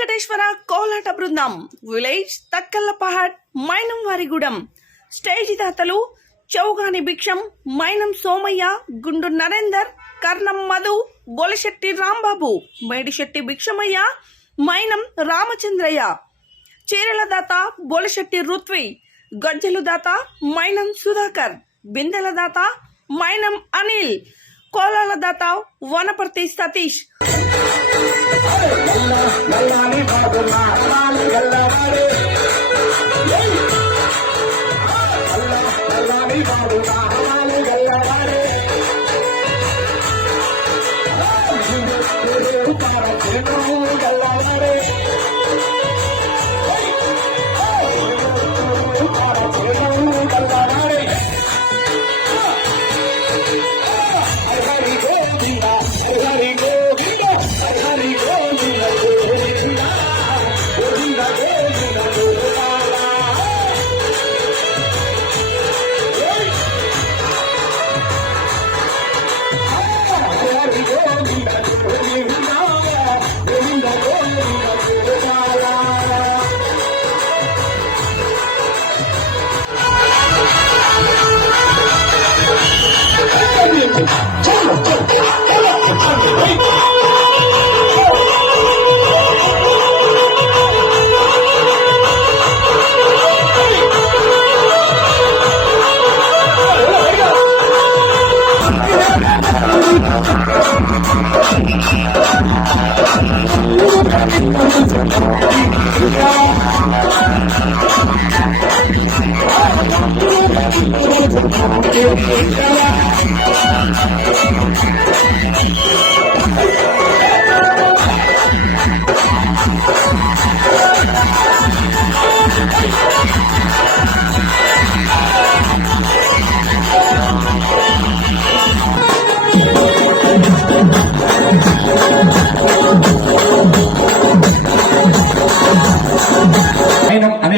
వెంకటేశ్వర కోలాట బృందం విలేజ్ తక్కల్లపహాట్ మైనం వారిగూడెం. స్టేజి దాతలు చౌగాని భిక్షం మైనం సోమయ్య గుండు నరేందర్ కర్ణం మధు బొలశెట్టి రాంబాబు మేడిశెట్టి భిక్షమయ్య మైనం రామచంద్రయ్య. చీరల దాత బోలశెట్టి రుత్వి గజ్జలు దాత మైనం సుధాకర్ బిందెల దాత మైనం అనిల్ కోలాల దాత వనపర్తి సతీష్. మైనం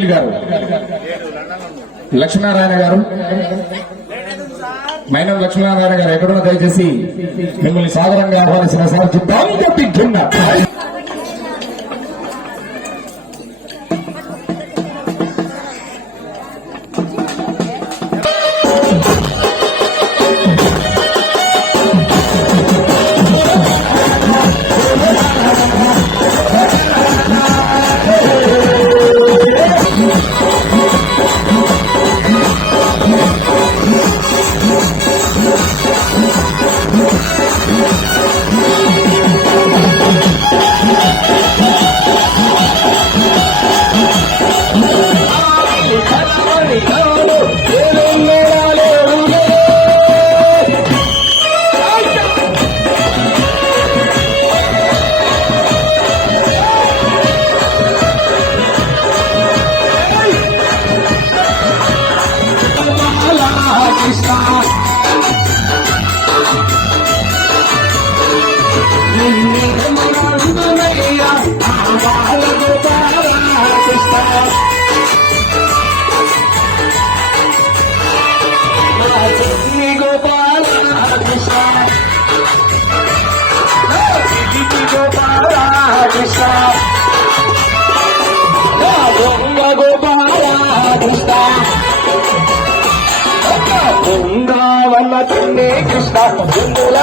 అనిల్ గారు. లక్ష్మీనారాయణ గారు. మైనం లక్ష్మీనారాయణ గారు ఎక్కడున్నా దయచేసి మిమ్మల్ని సాధారణంగా ఆహ్వానిస్తున్న సార్. చెప్తాం భిన్న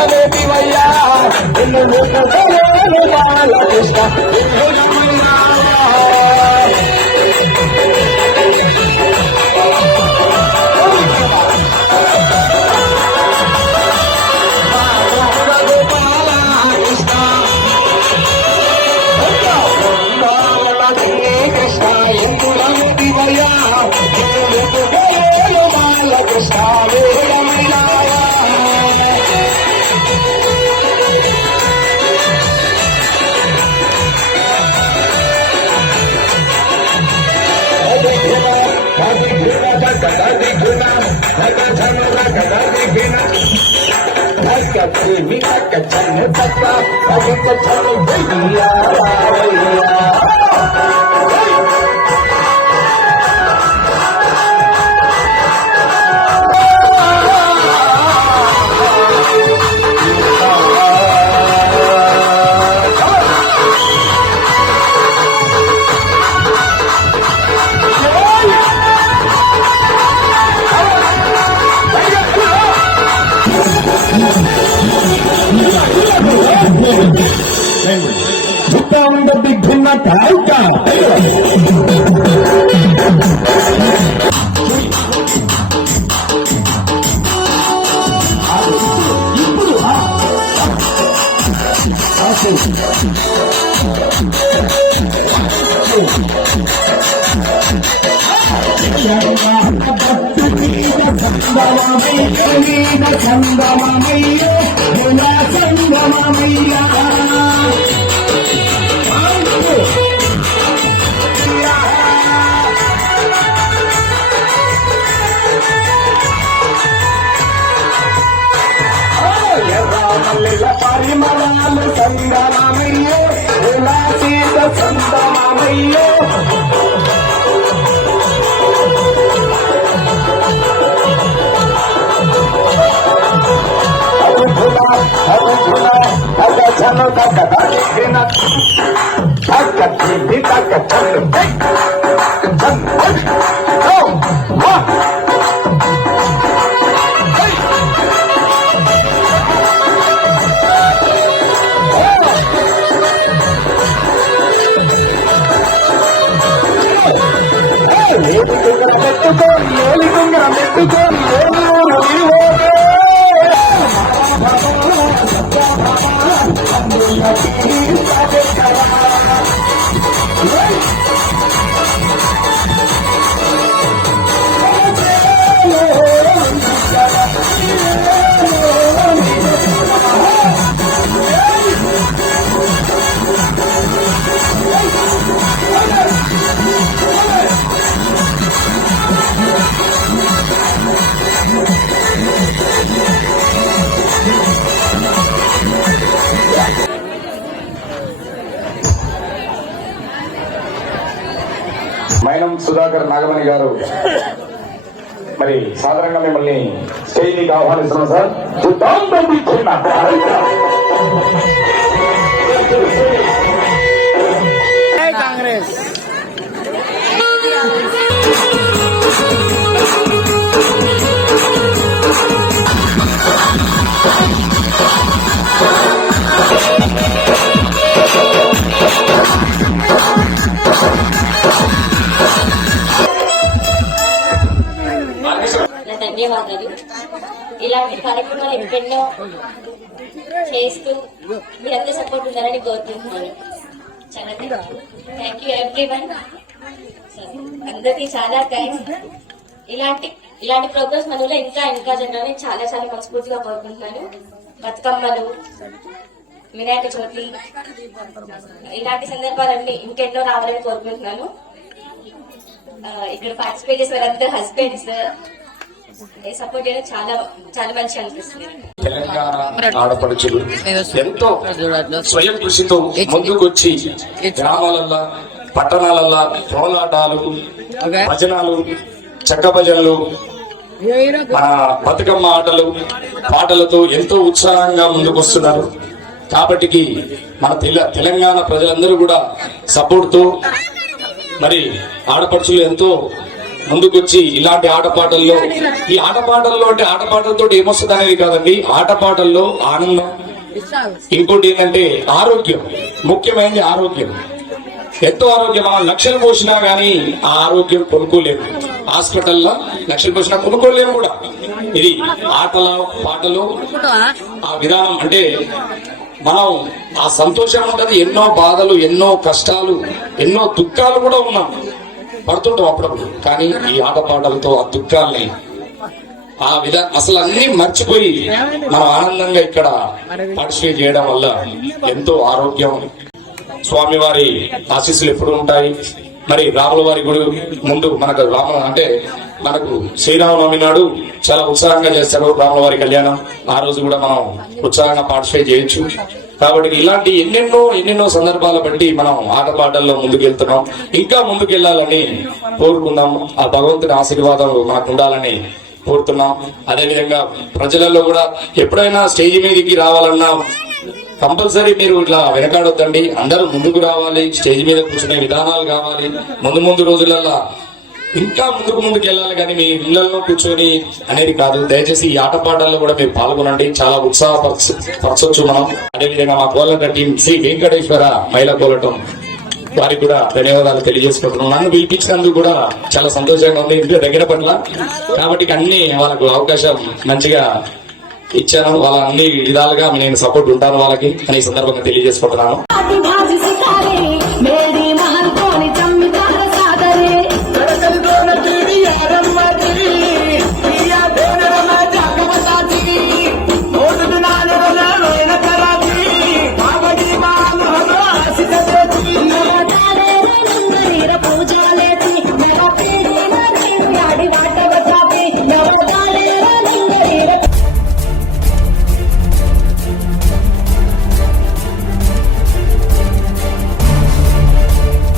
బృందుల నేతివయ్యా నిన్ను ముఖములను బాలకృష్ణ. మైనం ఉన్న తాయిక ఎర్రమల్లెల Thank you. మైనం సుధాకర్ నాగమణి గారు. మరి సాధారణంగా మిమ్మల్ని స్టేజ్కి ఆహ్వానిస్తున్నాం సార్. చూద్దాం ధన్యవాదాలు ఇలాంటి కార్యక్రమాలు ఎన్నెన్నో చేస్తూ మీరంతా సపోర్ట్ ఉన్నారని కోరుకుంటున్నాను. చాలా థ్యాంక్ యూ ఎవ్రీ వన్ అందరికీ చాలా థ్యాంక్స్ ఇలాంటి ఇలాంటి ప్రోగ్రామ్స్ మనలో ఇంకా ఇంకా జరగాలని చాలా చాలా మనస్ఫూర్తిగా కోరుకుంటున్నాను. బతుకమ్మలు వినాయక చవితి ఇలాంటి సందర్భాలన్నీ ఇంకెన్నో రావాలని కోరుకుంటున్నాను. ఇక్కడ పార్టిసిపేట్ చేసే వాళ్ళందరూ హస్బెండ్స్ సపోర్ట్ చేయడం చాలా చాలా మంచిగా అనిపిస్తుంది. తెలంగాణ ఆడపడుచులు ఎంతో స్వయం కృషితో ముందుకొచ్చి గ్రామాలల్లో పట్టణాలల్లో కోలాటాలు భజనాలు చెక్క భజనలు మన బతుకమ్మ ఆటలు పాటలతో ఎంతో ఉత్సాహంగా ముందుకొస్తున్నారు. కాబట్టికి మన తెల- తెలంగాణ ప్రజలందరూ కూడా సపోర్ట్తో మరి ఆడపడుచులు ఎంతో ముందుకొచ్చి ఇలాంటి ఆటపాటల్లో ఈ ఆటపాటల్లో అంటే ఆటపాటలతో ఏమొస్తుంది అనేది కాదండి. ఆటపాటల్లో ఆనందం ఇంకోటి ఏంటంటే ఆరోగ్యం. ముఖ్యమైనది ఆరోగ్యం. ఎంతో ఆరోగ్యం మనం లక్షలు పోసినా గానీ ఆ ఆరోగ్యం కొనుక్కోలేము. హాస్పిటల్లో లక్షలు పోసినా కొనుక్కోలేము కూడా. ఇది ఆటల పాటలు ఆ విధానం అంటే మనం ఆ సంతోషం ఉంటుంది. ఎన్నో బాధలు ఎన్నో కష్టాలు ఎన్నో దుఃఖాలు కూడా ఉన్నాం. పడుతుంటాం అప్పుడప్పుడు. కానీ ఈ ఆటపాటలతో ఆ దుఃఖాల్ని ఆ విధ అసలు అన్ని మర్చిపోయి మనం ఆనందంగా ఇక్కడ పార్టిసిపేట్ చేయడం వల్ల ఎంతో ఆరోగ్యం. స్వామివారి ఆశీస్సులు ఎప్పుడు ఉంటాయి? మరి రాముల వారి గుడి ముందు మనకు రామ అంటే మనకు శ్రీరామనవమి నాడు చాలా ఉత్సాహంగా చేస్తారు రాముల వారి కళ్యాణం. ఆ రోజు కూడా మనం ఉత్సాహంగా పార్టిసిపేట్ చేయొచ్చు. కాబట్టి ఇలాంటి ఎన్నెన్నో ఎన్నెన్నో సందర్భాల బట్టి మనం ఆటపాటల్లో ముందుకెళ్తున్నాం. ఇంకా ముందుకెళ్ళాలని కోరుకుందాం. ఆ భగవంతుని ఆశీర్వాదం మనకు ఉండాలని కోరుతున్నాం. అదేవిధంగా ప్రజలలో కూడా ఎప్పుడైనా స్టేజ్ మీదకి రావాలన్నా కంపల్సరీ మీరు ఇట్లా వెనకాడొద్దండి. అందరూ ముందుకు రావాలి స్టేజ్ మీద కూర్చునే విధానాలు కావాలి. ముందు ముందు రోజులలో ఇంకా ముందుకు ముందుకు వెళ్ళాలి కానీ మీ ఇళ్ళలో కూర్చొని అనేది కాదు. దయచేసి ఈ ఆటపాటల్లో కూడా మీరు పాల్గొనండి. చాలా ఉత్సాహపరచవచ్చు మనం. అదేవిధంగా మా కోలట టీం శ్రీ వెంకటేశ్వర మహిళా కోలటం వారికి కూడా ధన్యవాదాలు తెలియజేసుకుంటున్నాను నన్ను పిలిపించినందుకు కూడా చాలా సంతోషంగా ఉంది. ఇంట్లో దగ్గర పట్ల కాబట్టి అన్ని వాళ్ళకు అవకాశం మంచిగా ఇచ్చాను. వాళ్ళ అన్ని విధాలుగా నేను సపోర్ట్ ఉంటాను వాళ్ళకి. అని సందర్భంగా తెలియజేసుకుంటున్నాను.